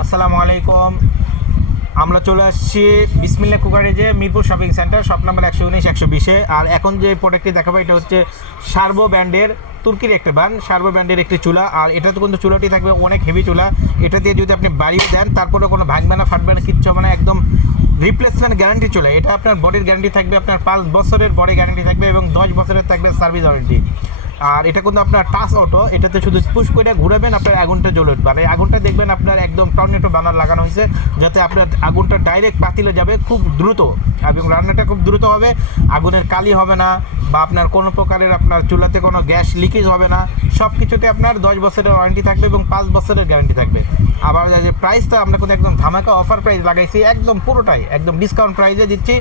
আসসালামু আলাইকুম। আমরা চলে আসছি বিসমিল্লাহ কুকারেজে Mirpur shopping centre, shop number 119-120-এ। আর এখন যে প্রোডাক্টটি দেখাবো এটা হচ্ছে সার্ভো ব্র্যান্ডের, তুর্কির একটা ব্র্যান্ড, সার্ভো ব্র্যান্ডের একটি চুলা। আর এটা তো কিন্তু চুলাটি থাকবে অনেক হেভি চুলা। এটা দিয়ে যদি আপনি বাড়িও দেন তারপরে কোনো ভাঙবে না, ফাটবে না, কিচ্ছু হবে না, একদম রিপ্লেসমেন্ট গ্যারান্টি চলে। এটা আপনার বডির গ্যারান্টি থাকবে, আপনার 5 বছরের বডি গ্যারান্টি থাকবে এবং 10 বছরের থাকবে সার্ভিস ওয়ারেন্টি। আর এটা কিন্তু আপনার টাচ অটো, এটাতে শুধু পুশ করে ঘুরাবেন আপনার আগুনটা জ্বলে উঠবে। আর এই আগুনটা দেখবেন আপনার একদম টর্নেডো বানার লাগানো হয়েছে, যাতে আপনার আগুনটা ডাইরেক্ট পাতিলে যাবে খুব দ্রুত এবং রান্নাটা খুব দ্রুত হবে। আগুনের কালি হবে না বা আপনার কোনো প্রকারের আপনার চুলাতে কোনো গ্যাস লিকেজ হবে না। সব কিছুতে আপনার 10 বছরের ওয়ারেন্টি থাকবে এবং 5 বছরের গ্যারান্টি থাকবে। আবার যে প্রাইসটা আমরা কিন্তু একদম ধামাকা অফার প্রাইস লাগাইছি, একদম পুরোটাই একদম ডিসকাউন্ট প্রাইসে দিচ্ছি,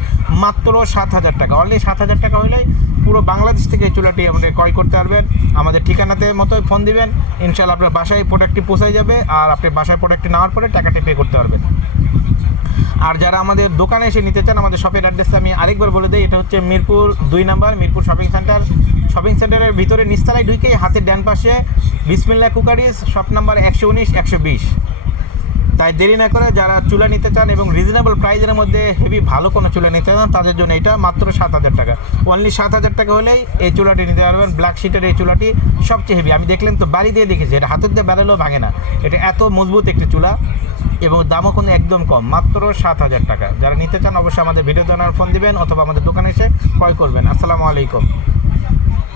মাত্র 7,000 টাকা। অনলি 7,000 টাকা হলেই পুরো বাংলাদেশ থেকে এই চুলাটি আমাদের ক্রয় করতে পারবেন। আমাদের ঠিকানাতে মতো ফোন দিবেন, ইনশাআল্লাহ আপনার বাসায় প্রোডাক্টটি পৌঁছায় যাবে। আর আপনি বাসায় প্রোডাক্টটি নেওয়ার পরে টাকাটি পে করতে পারবেন। আর যারা আমাদের দোকানে এসে নিতে চান, আমাদের শপের অ্যাড্রেসটা আমি আরেকবার বলে দিই। এটা হচ্ছে মিরপুর 2 নম্বর, মিরপুর শপিং সেন্টার। শপিং সেন্টারের ভিতরে নিচতলায় ঢুকেই হাতের ডান পাশে বিসমিল্লাহ কুকারিজ, শপ নাম্বার 119-120। তাই দেরি না করে যারা চুলা নিতে চান এবং রিজনেবল প্রাইসের মধ্যে হেভি ভালো কোনো চুলা নিতে চান, তাদের জন্য এটা মাত্র 7,000 টাকা। অনলি 7,000 টাকা হলেই এই চুলাটি নিতে পারবেন। ব্ল্যাক শিটের এই চুলাটি সবচেয়ে হেভি, আমি দেখলেন তো বাড়ি দিয়ে দেখেছি, এটা হাতের দিয়ে বেড়ালেও ভাঙে না। এটা এত মজবুত একটি চুলা এবং দামও কোনো একদম কম, মাত্র 7,000 টাকা। যারা নিতে চান অবশ্যই আমাদের ভিডিও দেওয়ার ফোন দিবেন অথবা আমাদের দোকানে এসে ক্রয় করবেন। আসসালামু আলাইকুম।